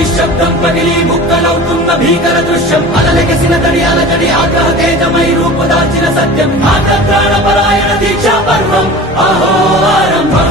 నిశ్శబ్దం పగిలి ముక్కలవుతున్న భీకర దృశ్యం అలలెగసిన తడి అలజడి ఆగ్రహ తేజమై రూపుదాల్చిన సత్యం ఆగ్రహ ప్రాణపరాయణ దీక్షా పర్వం అహో ఆరంభం